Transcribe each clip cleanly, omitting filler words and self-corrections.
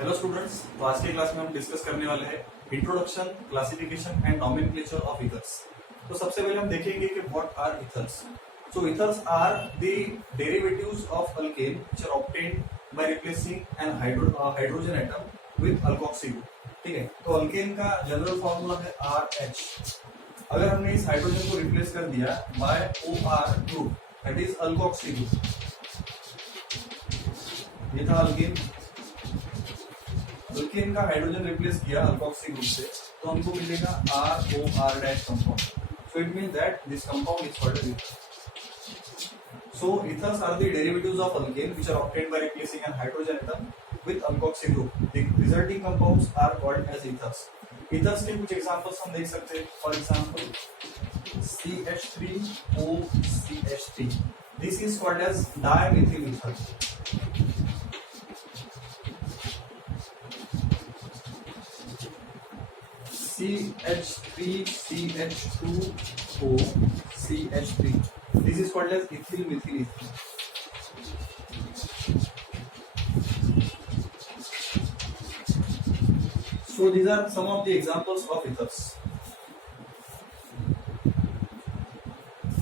Hello students, तो आज के क्लास में हम डिस्कस करने वाले हैं introduction, classification and nomenclature of ethers. तो सबसे पहले हम देखेंगे कि what are ethers. So ethers are the derivatives of alkane which are obtained by replacing an hydrogen atom with alkoxy group. ठीक है, तो अल्केन का जनरल फॉर्मूला है RH। अगर हमने इस हाइड्रोजन को रिप्लेस कर दिया by OR group, that is alkoxy group. ये था अल्केन। अल्केन का हाइड्रोजन रिप्लेस किया अल्कोक्सी ग्रुप से, तो हमको मिलेगा ROR- compound. So it means that this compound is called as ether. So ethers are the derivatives of alkane which are obtained by replacing an hydrogen atom with alkoxy group. The resulting compounds are called as ethers. Ethers के कुछ examples हम देख सकते हैं। For example CH3OCH3, this is called as dimethyl ether. CH3CH2OCH3, this is called as ethyl methyl ether. So these are some of the examples of ethers.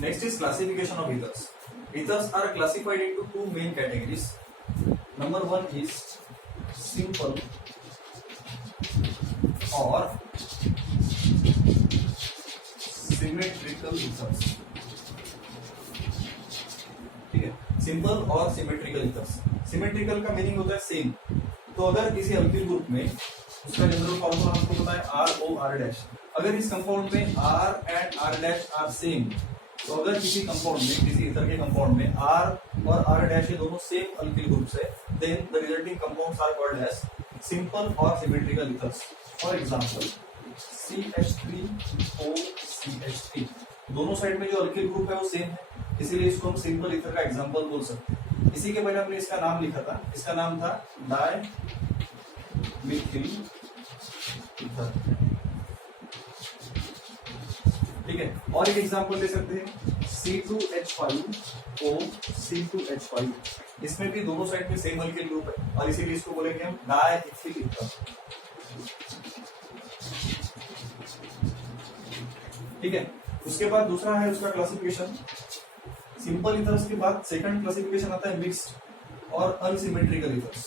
Next is classification of ethers. Ethers are classified into two main categories. Number one is simple or symmetrical ethers. ठीक है, simple और symmetrical ethers. Symmetrical का meaning होता है same. तो अगर किसी alkyl group में, उसका जनरल फॉर्मूला हमको पता है ROR-, अगर इस कंपाउंड में R and R- are same, तो अगर किसी कंपाउंड में, किसी ईथर के कंपाउंड में R और R- ये दोनों सेम अल्किल ग्रुप्स है, then the resulting compounds are called as simple और symmetrical ethers. For example CH3OCH3, दोनों साइड में जो अल्किल ग्रुप है वो सेम है, इसीलिए इसको हम सिंपल ईथर का एग्जांपल बोल सकते हैं। इसी के पहले हमने इसका नाम लिखा था, इसका नाम था डायमिथिल ईथर। ठीक है, और एक एग्जांपल ले सकते हैं C2H5OC2H5, इसमें भी दोनों साइड में सेम अल्किल ग्रुप है और इसीलिए इसको बोलेंगे हम डायइथिल ईथर। ठीक है, उसके बाद दूसरा है उसका क्लासिफिकेशन। सिंपल ईथर्स के बाद सेकंड क्लासिफिकेशन आता है मिक्स्ड और अनसिमेट्रिकल ईथर्स।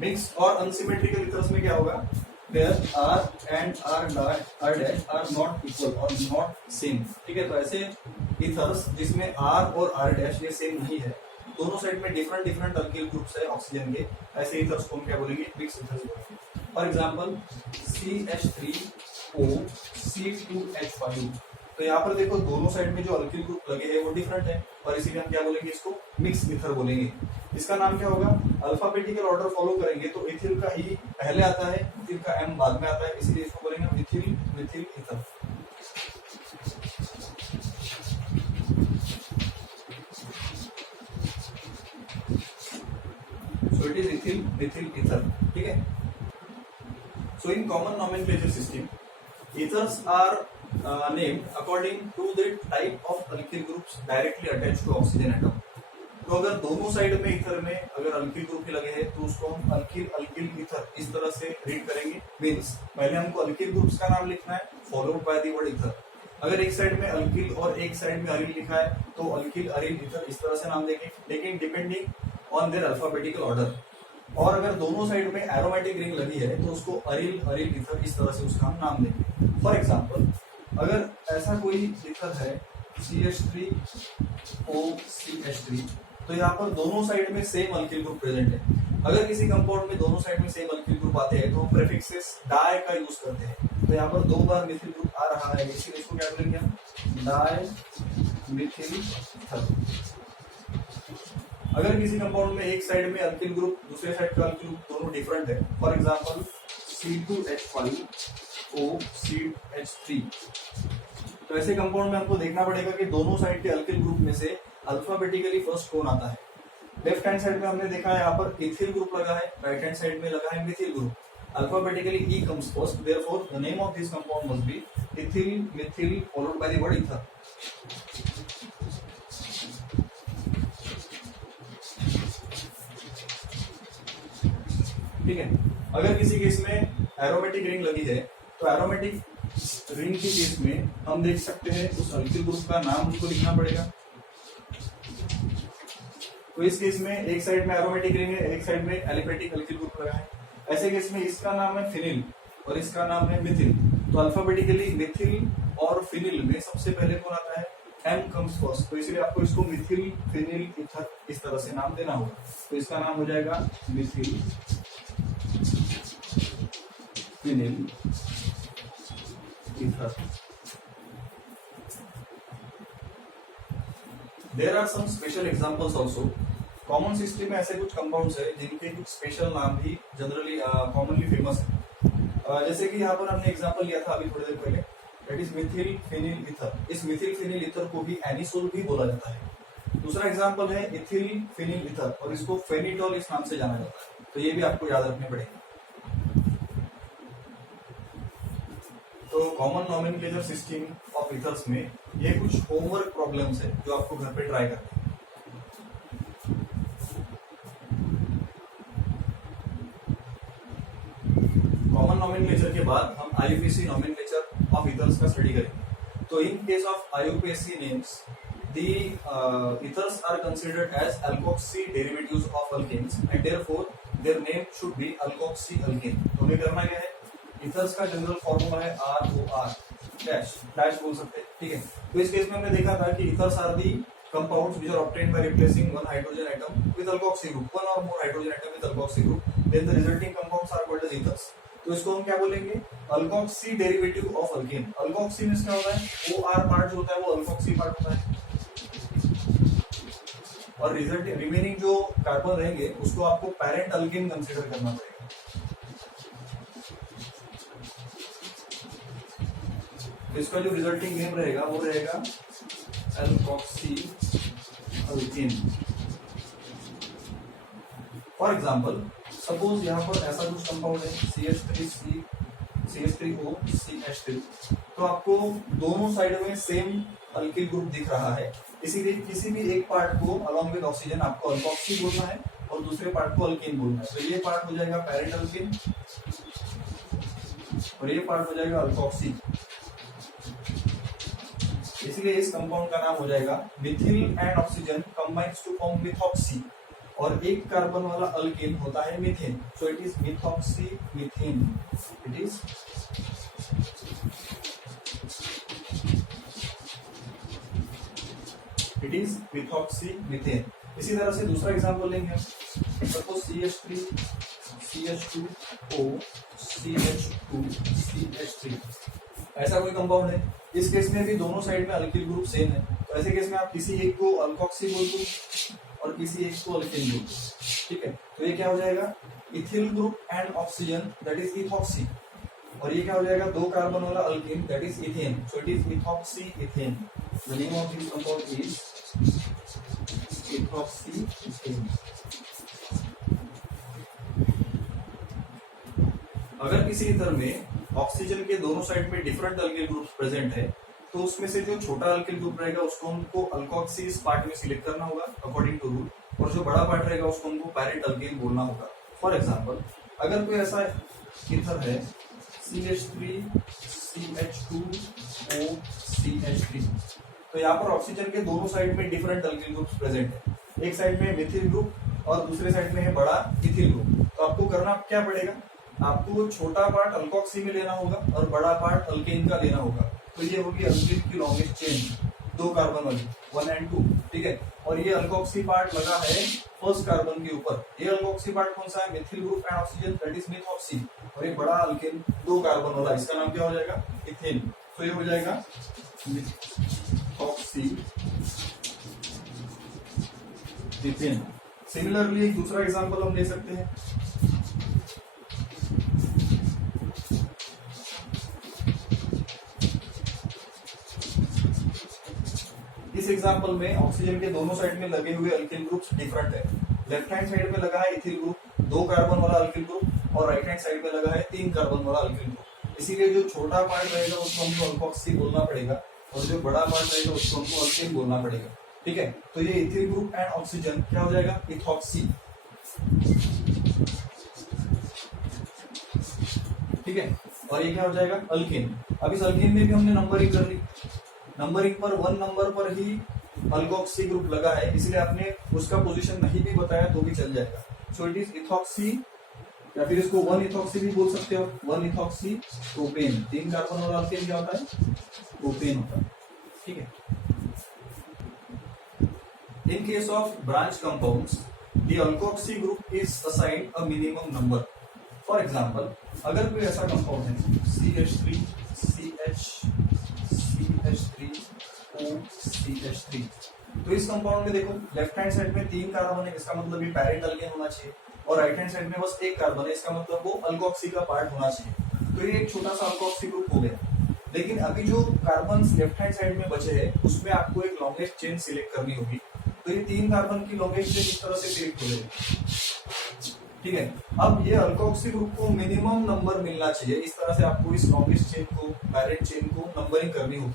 मिक्स्ड और अनसिमेट्रिकल ईथर्स में क्या होगा, where R and R' are not equal और not same। ठीक है, तो ऐसे ईथर्स जिसमें R और R' ये सेम नहीं है, दोनों साइड में डिफरेंट डिफरेंट अल्किल ग्रुप्स है ऑक्सीजन के, ऐसे ईथर्स को हम क्या बोलेंगे, मिक्स ईथर्स बोलेंगे। फॉर एग्जांपल CH3OC2H5, तो यहाँ पर देखो दोनों साइड में जो अल्किल ग्रुप लगे हैं वो डिफरेंट है और इसीलिए हम क्या बोलेंगे, इसको मिक्स ईथर बोलेंगे। इसका नाम क्या होगा, अल्फाबेटिकल ऑर्डर फॉलो करेंगे तो इथिल का ई पहले आता है, इथिल का एम बाद में आता है, इसीलिए इसको बोलेंगे ethyl methyl ether. So it is ethyl methyl ether. ठीक है, so in common nomenclature system ethers are named according to the type of alkyl groups directly attached to oxygen atom। तो अगर दोनों साइड में ईथर में अगर alkyl group ही लगे हैं तो उसको हम अल्किल अल्किल ईथर इस तरह से रीड करेंगे। मींस पहले हमको अल्किल ग्रुप्स का नाम लिखना है followed by the word ether. अगर एक साइड में अल्किल और एक साइड में अरिल लिखा है तो अल्किल अरिल ईथर इस तरह से नाम देंगे, लेकिन depending on their alphabetical order. और अगर दोनों साइड में एरोमेटिक रिंग लगी है तो उसको अरिल अरिल ईथर इस तरह से उसका हम नाम देंगे। फॉर एग्जाम्पल अगर ऐसा कोई ईथर है CH3OCH3, तो यहाँ पर दोनों साइड में सेम अल्किल ग्रुप प्रेजेंट है। अगर किसी कंपाउंड में दोनों साइड में सेम अल्किल ग्रुप आते हैं तो हम प्रेफिक्सेस डाई का यूज करते हैं। तो यहाँ पर दो बार मिथिल ग्रुप आ रहा है, इसीलिए इसको क्या बोलेंगे हम, डायमिथिल ईथर। अगर किसी कंपाउंड में एक साइड में अल्किल ग्रुप, दूसरे साइड का अल्किल ग्रुप दोनों डिफरेंट है, फॉर एग्जांपल C2H5OCH3, तो ऐसे कंपाउंड में हमको देखना पड़ेगा कि दोनों साइड के अल्किल ग्रुप में से अल्फाबेटिकली फर्स्ट कौन आता है। लेफ्ट हैंड साइड में हमने देखा है यहाँ पर इथिल ग्रुप लगा है, राइट हैंड साइड में लगा है methyl group. alphabetically E comes first, therefore the name of this compound must be ethyl methyl followed by the word ether. ठीक है, अगर किसी केस में एरोमेटिक रिंग लगी है तो एरोमेटिक रिंग के केस में हम देख सकते हैं उस अल्किल ग्रुप का नाम उसको लिखना पड़ेगा। तो इस केस में एक साइड में एरोमेटिक रिंग है, एक साइड में एलिफेटिक अल्किल ग्रुप लगा है। ऐसे केस में इसका नाम है फिनिल और इसका नाम है मिथिल। तो अल्फाबेटिकली मिथिल और फिनिल में सबसे पहले कौन आता है? एम कम्स फर्स्ट, तो इसलिए आपको इसको मिथिल फिनिल इथर इस तरह से नाम देना होगा। तो इसका नाम हो जाएगा methyl phenyl ether. There are some special examples also. Common system में ऐसे कुछ कंपाउंड्स है जिनके कुछ स्पेशल नाम भी जनरली कॉमनली फेमस है। जैसे कि यहाँ पर हमने एग्जांपल लिया था अभी थोड़ी देर पहले, that is Mithil phenyl ether. इस मिथिल फिनिल इथर को भी एनिसोल भी बोला जाता है। दूसरा एग्जांपल है इथिल फिनिल इथर और इसको फेनिटॉल इस नाम से जाना जाता है। तो ये भी आपको याद रखने पड़ेंगे। तो common nomenclature system of ethers में ये कुछ होमवर्क प्रॉब्लम्स है जो आपको घर पे ट्राई करना है। कॉमन नॉमेनक्लेचर के बाद हम आईयूपीएसी नॉमेनक्लेचर ऑफ इथर्स का स्टडी करेंगे। तो इन case of IUPAC names the ethers are considered as alkoxy derivatives of alkenes and therefore their name should be alkoxy alkene। तो हमें करना क्या है? ethers का जनरल फॉर्मूला है ROR डैश डैश बोल सकते हैं, ठीक है। तो इस केस में हमने देखा था कि ethers are the compounds which are obtained by replacing one hydrogen atom with alkoxy group, one or more hydrogen atom with alkoxy group, then the resulting compounds are called as ethers। तो इसको हम क्या बोलेंगे? Alkoxy derivative of alkane. Alkoxy means क्या होता है? OR part जो होता है वो अल्कोक्सी पार्ट होता है और रिजल्ट रिमेनिंग जो कार्बन रहेंगे उसको आपको पैरेंट अल्केन कंसीडर करना पड़ेगा। इसका जो रिजल्टिंग नेम रहेगा वो रहेगा alkoxy alkane. For example suppose यहाँ पर ऐसा कुछ कंपाउंड है CH3O CH3, तो आपको दोनों साइड में सेम अल्किल ग्रुप दिख रहा है, इसीलिए किसी भी एक पार्ट को अलॉन्ग विद ऑक्सीजन आपको अल्कोक्सी बोलना है और दूसरे पार्ट को अल्केन बोलना है। तो ये पार्ट हो जाएगा पैरेंट अल्केन और ये पार्ट हो जाएगा अल्कोक्सी। इसलिए इस कंपाउंड का नाम हो जाएगा methyl and oxygen combines to form methoxy और एक कार्बन वाला अल्केन होता है methane. So it is methoxy methane. It is methoxy methane. इसी तरह से दूसरा एग्जांपल लेंगे हम। Suppose CH3 CH2O CH2 CH3 ऐसा कोई कंपाउंड है। इस केस में भी दोनों साइड में अल्किल ग्रुप सेम है। तो ऐसे केस में आप किसी एक को अल्कोक्सी बोल दो और किसी एक को अल्केन बोल दो, ठीक है। तो ये क्या हो जाएगा? Ethyl group and oxygen that is ethoxy और ये क्या हो जाएगा? दो कार्बन वाला alkane that is ethane. So it is ethoxy ethane. The name of this compound is ethoxy ethane. अगर किसी ईथर में ऑक्सीजन के दोनों साइड में डिफरेंट अल्किल ग्रुप्स प्रेजेंट है तो उसमें से जो छोटा अल्किल ग्रुप रहेगा उसको हमको अल्कोक्सी इस पार्ट में सिलेक्ट करना होगा अकॉर्डिंग टू रूल, और जो बड़ा पार्ट रहेगा उसको हमको पैरेंट अल्केन बोलना होगा। फॉर एग्जांपल अगर कोई ऐसा ईथर है CH3 CH2O CH3, तो यहाँ पर ऑक्सीजन के दोनों साइड में डिफरेंट अल्किल ग्रुप्स प्रेजेंट है। एक साइड में मिथिल ग्रुप और दूसरे साइड में है बड़ा इथिल ग्रुप। तो आपको करना क्या पड़ेगा? आपको छोटा पार्ट अल्कोक्सी में लेना होगा और बड़ा पार्ट अल्केन का लेना होगा। तो ये होगी अल्किल की लॉन्गेस्ट चेन, दो कार्बन वाली 1 और 2, ठीक है। और ये अल्कोक्सी पार्ट लगा है फर्स्ट कार्बन के ऊपर। ये अल्कोक्सी पार्ट कौन सा है? Methyl group and oxygen that is methoxy. और ये बड़ा अल्केन दो कार्बन वाला, इसका नाम क्या हो जाएगा? इथेन। तो ये हो जाएगा मिथॉक्सी इथेन। सिमिलरली एक दूसरा एग्जांपल हम ले सकते हैं। इस एग्जांपल में ऑक्सीजन के दोनों साइड में लगे हुए अल्किल ग्रुप्स डिफरेंट है। लेफ्ट हैंड साइड में लगा है इथिल ग्रुप, दो कार्बन वाला अल्किल ग्रुप, और राइट हैंड साइड में लगा है 3 कार्बन वाला अल्किल ग्रुप। इसीलिए जो छोटा पार्ट रहेगा उसको हमको अल्कोक्सी बोलना पड़ेगा और जो बड़ा पार्ट रहेगा उसको हमको अल्केन बोलना पड़ेगा। ठीक है, तो ये इथिल ग्रुप एंड ऑक्सीजन क्या हो जाएगा, इथॉक्सी। ठीक है, और ये क्या हो जाएगा, अल्केन। अब इस अल्केन में भी हमने नंबरिंग कर ली, नंबरिंग पर 1 नंबर पर ही अल्कोक्सी ग्रुप लगा है, इसलिए आपने उसका पोजीशन नहीं भी बताया तो भी चल जाएगा। सो इट इज इथॉक्सी, या फिर इसको 1 इथॉक्सी भी बोल सकते हो, 1 इथॉक्सी प्रोपेन। 3 कार्बन वाला अल्केन क्या होता है, प्रोपेन होता है। ठीक है, in case of branch compounds the alkoxy group is assigned a minimum number. For example, अगर कोई ऐसा कंपाउंड है CH3 CH3OCH3, तो इस कंपाउंड में देखो लेफ्ट हैंड साइड में 3 कार्बन है, इसका मतलब ये पैरेंट अल्केन होना चाहिए, और राइट हैंड साइड में बस 1 कार्बन है, इसका मतलब वो अल्कोक्सी का पार्ट होना चाहिए। तो ये एक छोटा सा अल्कोक्सी ग्रुप हो गया। लेकिन अभी जो कार्बन लेफ्ट हैंड साइड में बचे हैं उसमें आपको एक लॉन्गेस्ट चेन सिलेक्ट करनी होगी। तो ये 3 कार्बन की लॉन्गेस्ट चेन इस तरह से सिलेक्ट हो जाएगी। ठीक है, अब ये अल्कोक्सी ग्रुप को मिनिमम नंबर मिलना चाहिए, इस तरह से आपको इस लॉन्गेस्ट चेन को, पैरेंट चेन को नंबरिंग करनी होगी।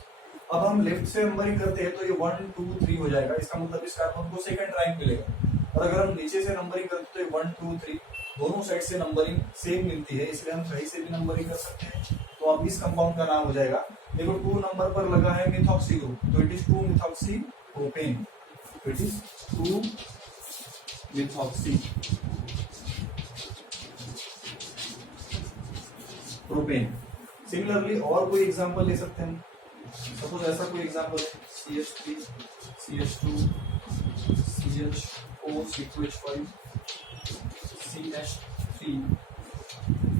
अब हम लेफ्ट से नंबरिंग करते हैं तो ये 1 2 3 हो जाएगा, इसका मतलब इस कार्बन को सेकंड रैंक मिलेगा। और अगर हम नीचे से नंबरिंग करते हैं तो 1 2 3 दोनों साइड से नंबरिंग सेम मिलती है, इसलिए हम कहीं से भी नंबरिंग कर सकते हैं। तो अब इस कंपाउंड का नाम हो जाएगा, देखो 2 नंबर पर लगा है मिथॉक्सी ग्रुप, तो it is 2 methoxy propane. It is 2 methoxy propane. Similarly और कोई एग्जांपल ले सकते हैं, सपोज ऐसा कोई एग्जांपल है CH3 CH2 CH4 C2H5 CH3।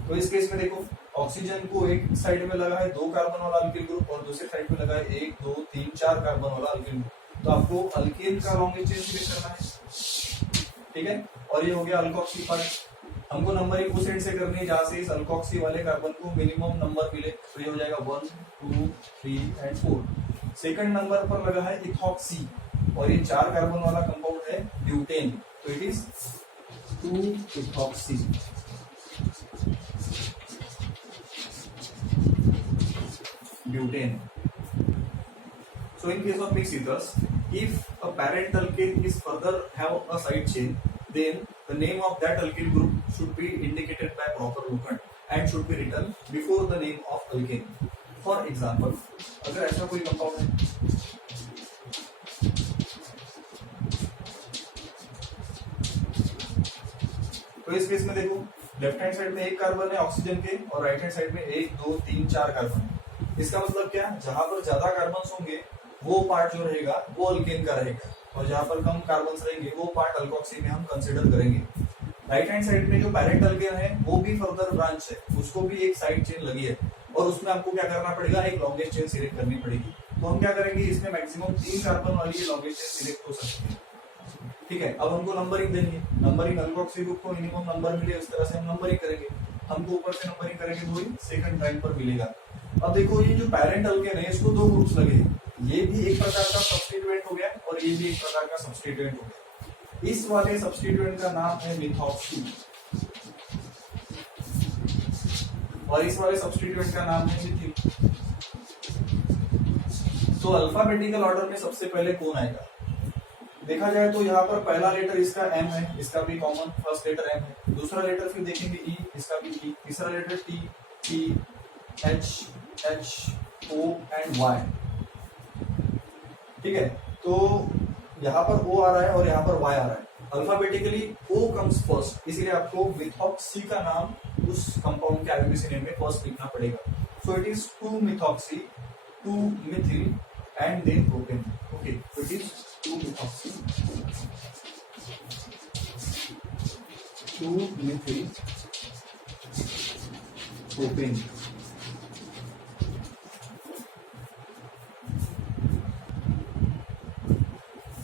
तो इस केस में देखो ऑक्सीजन को एक साइड में लगा है 2 कार्बन वाला अल्किल ग्रुप और दूसरे साइड में लगा है 1 2 3 4 कार्बन वाला अल्किल ग्रुप। तो आपको अल्केन का लॉन्गेस्ट चेन सिलेक्ट करना है। ठीक है, और ये हो गया अल्कोक्सी पार्ट। हमको नंबरिंग उस एंड से करनी है जहां से इस अल्कोक्सी वाले कार्बन को मिनिमम नंबर मिले, तो ये हो जाएगा 1 2 3 एंड 4। सेकंड नंबर पर लगा है इथॉक्सी और ये 4 कार्बन वाला कंपाउंड है ब्यूटेन, तो it is 2 ethoxy butane. So in case of mixed ethers, if a parent alkane is further have a side chain, then the name of that alkyl group should be indicated by proper locant and should be written before the name of alkane. For example, अगर ऐसा कोई compound है तो इस case में देखो left hand side में 1 carbon है ऑक्सीजन के और राइट हैंड साइड में 1 2 3 4 कार्बन है। इसका मतलब क्या, जहां पर ज्यादा कार्बन होंगे वो पार्ट जो रहेगा वो अल्केन का रहेगा, और जहां पर कम कार्बन रहेंगे वो पार्ट अल्कोक्सी में हम कंसीडर करेंगे। राइट हैंड साइड में जो पैरेंट अल्केन है वो भी फर्दर ब्रांच है, उसको भी एक साइड चेन लगी है और उसमें आपको क्या करना पड़ेगा, एक लॉन्गेस्ट चेन सिलेक्ट करनी पड़ेगी। तो हम क्या करेंगे, इसमें मैक्सिमम 3 कार्बन वाली लॉन्गेस्ट चेन सिलेक्ट हो सकती है। ठीक है, अब हमको नंबरिंग देंगे, नंबरिंग अल्कोक्सी ग्रुप को मिनिमम नंबर मिले उस तरह से हम नंबरिंग करेंगे। हमको ऊपर से नंबरिंग करेंगे तो ही सेकंड रैंक पर मिलेगा। अब देखो ये जो पैरेंट अल्केन है इसको 2 ग्रुप्स लगे हैं, ये भी एक प्रकार का सब्स्टिट्यूएंट हो गया और ये भी एक प्रकार का सब्स्टिट्यूएंट हो गया। इस वाले सब्स्टिट्यूएंट का नाम है मिथॉक्सी और इस वाले सब्स्टिट्यूएंट का नाम है मिथिल। तो अल्फाबेटिकल ऑर्डर में सबसे पहले कौन आएगा, देखा जाए तो यहाँ पर पहला लेटर इसका M है, इसका भी कॉमन फर्स्ट लेटर M है। दूसरा लेटर फिर देखेंगे E, इसका भी E। तीसरा letter T, T, H, H, O and Y। ठीक है, तो यहाँ पर O आ रहा है और यहाँ पर Y आ रहा है। अल्फाबेटिकली O कम्स फर्स्ट, इसलिए आपको मिथॉक्सी का नाम उस कंपाउंड के आईयूसीएन नेम में फर्स्ट लिखना पड़ेगा। So it is 2 methoxy, 2 methyl and then propane. Okay, so it is 2 methoxy, 2 methyl propane.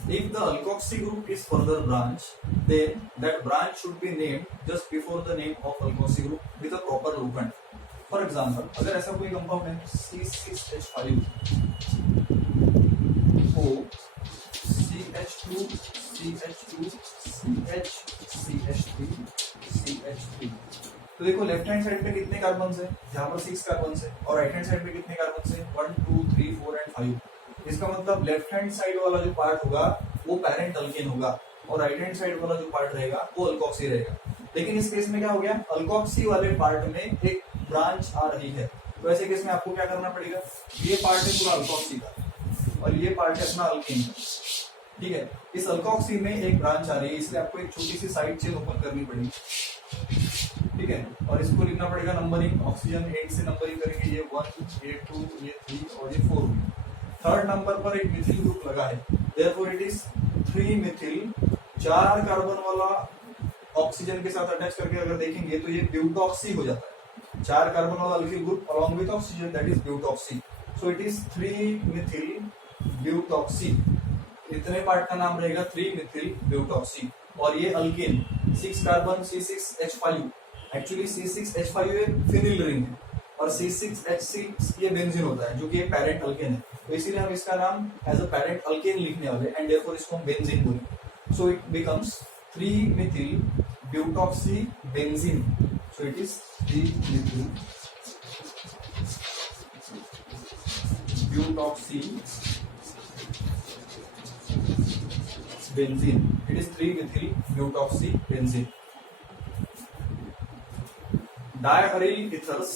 If the alkoxy group is further branch, then that branch should be named just before the name of alkoxy group with a proper locant. For example, अगर ऐसा कोई compound है C6H5 O CH2 CH2 CH CH3 CH3, तो देखो left hand side पे कितने carbon है, यहाँ पर 6 कार्बन है, और राइट हैंड साइड पे कितने कार्बन है, 1 2 3 4 एंड 5। इसका मतलब लेफ्ट हैंड साइड वाला जो पार्ट होगा वो पैरेंट अल्केन होगा, और राइट हैंड साइड वाला जो पार्ट रहेगा वो अल्कोक्सी रहेगा। लेकिन इस केस में क्या हो गया, अल्कोक्सी वाले पार्ट में एक ब्रांच आ रही है, तो ऐसे केस में आपको क्या करना पड़ेगा, ये पार्ट है पूरा अल्कोक्सी का और ये पार्ट है अपना अल्केन का, ठीक है। इस अल्कोक्सी में एक ब्रांच आ रही है, इसलिए आपको एक छोटी सी साइड चेन ओपन करनी पड़ेगी, ठीक है। और इसको लिखना पड़ेगा नंबरिंग, ऑक्सीजन 8 से नंबरिंग करेंगे, ये 1 ये 2 ये 3 और ये 4। थर्ड नंबर पर एक मिथिल ग्रुप लगा है, therefore it is 3 Mithil. 4 carbon वाला ऑक्सीजन के साथ अटैच करके अगर देखेंगे तो ये ब्यूटॉक्सी हो जाता है। 4 कार्बन वाला alkyl group along with oxygen, that is butoxy. So it is 3 methyl butoxy. इतने पार्ट का नाम रहेगा 3 मिथिल ब्यूटॉक्सी। और ये alkane 6 carbon C6H5, actually C6H5 ये फिनिल रिंग है और C6H6 ये बेंजीन होता है जो कि एक पैरेंट अल्केन है, तो इसीलिए हम इसका नाम एज अ पैरेंट अल्केन लिखने वाले एंड देयरफॉर इसको हम बेंजीन बोलेंगे। So it becomes 3 methyl butoxy benzene. So it is 3 methyl butoxy benzene. It is 3-methyl butoxy benzene. Diaryl ethers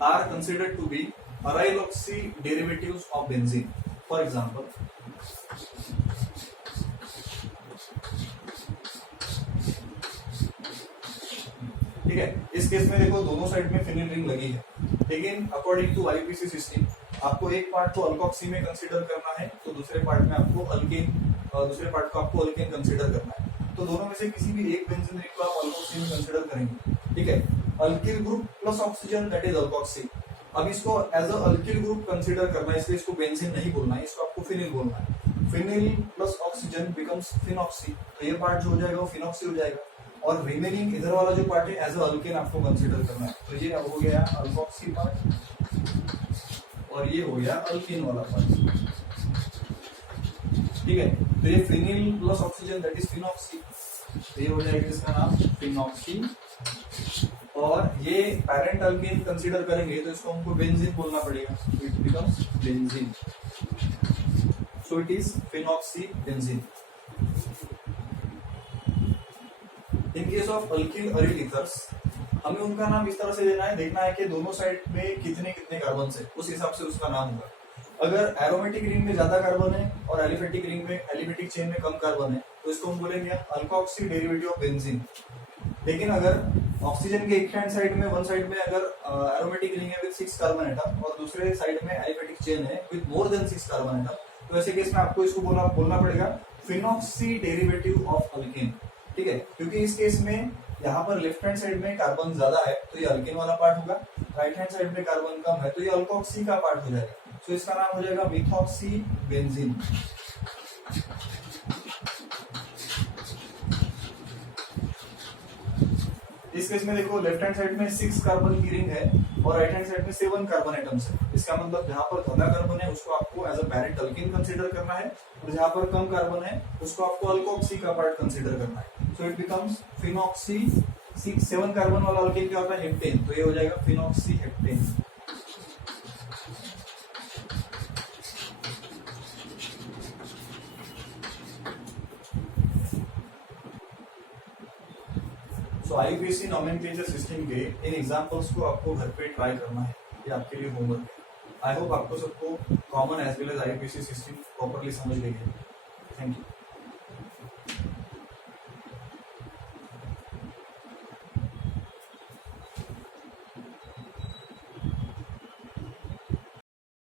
are considered to be aryloxy derivatives of benzene. For example, ठीक है, इस case में देखो दोनों side में phenyl ring लगी है, लेकिन अकॉर्डिंग टू आईपीसी सिस्टम आपको एक पार्ट को अल्कोक्सी में कंसीडर करना है, तो दूसरे पार्ट में आपको अल्केन, दूसरे पार्ट को आपको अल्केन कंसीडर करना है। तो दोनों में से किसी भी एक बेंजीन रिंग को आप अल्कोक्सी में कंसीडर करेंगे, ठीक है। Alkyl group plus oxygen that is alkoxy. अब इसको as a alkyl group consider करना है, इसलिए इसको बेंजीन नहीं बोलना है, इसको आपको फिनिल बोलना है। Phenyl plus oxygen becomes phenoxy, तो ये पार्ट जो हो जाएगा वो फिनॉक्सी हो जाएगा, और रिमेनिंग इधर वाला जो पार्ट है एज अ अल्केन आपको कंसीडर करना है। तो ये अब हो गया अल्कोक्सी पार्ट और ये हो गया अल्केन वाला पार्ट, ठीक है। तो ये phenyl plus oxygen that is phenoxy, तो ये हो जाएगा इसका नाम फिनॉक्सी। और ये पैरेंट अल्केन कंसीडर करेंगे तो इसको हमको बेंजीन बोलना पड़ेगा, it becomes benzene. So it is phenoxy benzene. In case of alkyl aryl ethers हमें उनका नाम इस तरह से देना है, देखना है कि दोनों साइड में कितने कितने कार्बन है, उस हिसाब से उसका नाम होगा। अगर एरोमेटिक रिंग में ज्यादा कार्बन है और एलिफेटिक रिंग में, एलिफेटिक चेन में कम कार्बन है, तो इसको हम बोलेंगे अल्कोक्सी डेरिवेटिव ऑफ बेंजीन। लेकिन अगर ऑक्सीजन के एक हैंड साइड में, वन साइड में अगर एरोमेटिक रिंग है विद 6 कार्बन एटम और दूसरे साइड में एलिफेटिक चेन है with more than 6 carbon atom, तो ऐसे केस में आपको इसको बोलना पड़ेगा फिनॉक्सी डेरिवेटिव ऑफ अल्केन, ठीक है। क्योंकि इस केस में यहाँ पर लेफ्ट हैंड साइड में कार्बन ज्यादा है तो ये अल्केन वाला पार्ट होगा, राइट हैंड साइड में कार्बन कम है तो ये अल्कोक्सी का पार्ट हो जाएगा। तो इसका नाम हो जाएगा मिथॉक्सी बेंजीन। इस केस में देखो लेफ्ट हैंड साइड में 6 कार्बन की रिंग है और राइट हैंड साइड में 7 कार्बन एटम्स है। इसका मतलब जहां पर ज्यादा कार्बन है उसको आपको as a parent alkane consider करना है, और जहां पर कम कार्बन है उसको आपको अल्कोक्सी का पार्ट कंसीडर करना है। सो इट बिकम्स फिनॉक्सी। 7 कार्बन वाला अल्केन क्या होता है, हेप्टेन, तो ये हो जाएगा फिनॉक्सी हेप्टेन। तो आईपीसी नॉमेनक्लेचर सिस्टम के इन एग्जांपल्स को आपको घर पे ट्राई करना है, ये आपके लिए होमवर्क है। आई होप आपको सबको common as well as IPC system properly समझ गई है। Thank you.